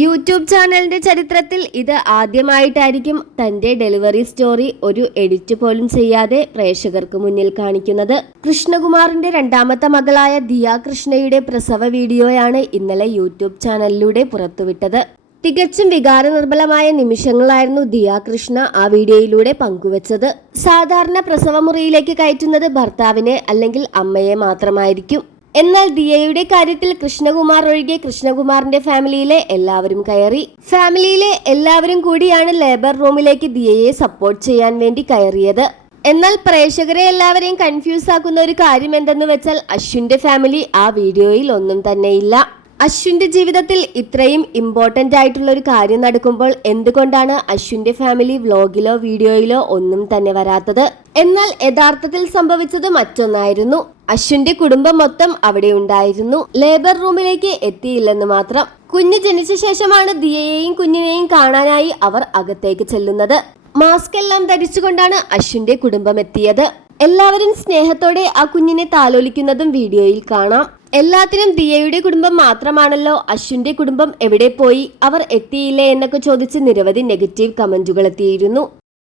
YouTube ചാനലിന്റെ ചരിത്രത്തിൽ ഇത് ആദ്യമായിട്ടായിരിക്കും തന്റെ ഡെലിവറി സ്റ്റോറി ഒരു എഡിറ്റ് പോലും ചെയ്യാതെ പ്രേക്ഷകർക്ക് മുന്നിൽ കാണിക്കുന്നത്. കൃഷ്ണകുമാറിന്റെ രണ്ടാമത്തെ മകളായ ദിയ കൃഷ്ണയുടെ പ്രസവ വീഡിയോയാണ് ഇന്നലെ യൂട്യൂബ് ചാനലിലൂടെ പുറത്തുവിട്ടത്. തികച്ചും വികാരനിർഭരമായ നിമിഷങ്ങളായിരുന്നു ദിയ കൃഷ്ണ ആ വീഡിയോയിലൂടെ പങ്കുവച്ചത്. സാധാരണ പ്രസവമുറിയിലേക്ക് കയറ്റുന്നത് ഭർത്താവിനെ അല്ലെങ്കിൽ അമ്മയെ മാത്രമായിരിക്കും. എന്നാൽ ദിയയുടെ കാര്യത്തിൽ കൃഷ്ണകുമാർ ഒഴികെ കൃഷ്ണകുമാറിന്റെ ഫാമിലിയിലെ എല്ലാവരും കയറി. ഫാമിലിയിലെ എല്ലാവരും കൂടിയാണ് ലേബർ റൂമിലേക്ക് ദിയയെ സപ്പോർട്ട് ചെയ്യാൻ വേണ്ടി കയറിയത്. എന്നാൽ പ്രേക്ഷകരെ എല്ലാവരെയും കൺഫ്യൂസ് ആക്കുന്ന ഒരു കാര്യം എന്തെന്ന് വെച്ചാൽ അശ്വിന്റെ ഫാമിലി ആ വീഡിയോയിൽ ഒന്നും തന്നെയില്ല. അശ്വിന്റെ ജീവിതത്തിൽ ഇത്രയും ഇമ്പോർട്ടന്റ് ആയിട്ടുള്ള ഒരു കാര്യം നടക്കുമ്പോൾ എന്തുകൊണ്ടാണ് അശ്വിന്റെ ഫാമിലി വ്ലോഗിലോ വീഡിയോയിലോ ഒന്നും തന്നെ വരാത്തത്? എന്നാൽ യഥാർത്ഥത്തിൽ സംഭവിച്ചത് മറ്റൊന്നായിരുന്നു. അശ്വിന്റെ കുടുംബം മൊത്തം അവിടെ ഉണ്ടായിരുന്നു. ലേബർ റൂമിലേക്ക് എത്തിയില്ലെന്ന് മാത്രം. കുഞ്ഞ് ജനിച്ച ശേഷമാണ് ദിയയെയും കുഞ്ഞിനെയും കാണാനായി അവർ അകത്തേക്ക് ചെല്ലുന്നത്. മാസ്ക് എല്ലാം ധരിച്ചുകൊണ്ടാണ് അശ്വിന്റെ കുടുംബം എത്തിയത്. എല്ലാവരും സ്നേഹത്തോടെ ആ കുഞ്ഞിനെ താലോലിക്കുന്നതും വീഡിയോയിൽ കാണാം. എല്ലാത്തിനും ദിയയുടെ കുടുംബം മാത്രമാണല്ലോ, അശ്വിന്റെ കുടുംബം എവിടെ പോയി, അവർ എത്തിയില്ലേ എന്നൊക്കെ ചോദിച്ച് നിരവധി നെഗറ്റീവ് കമന്റുകൾ എത്തിയിരുന്നു.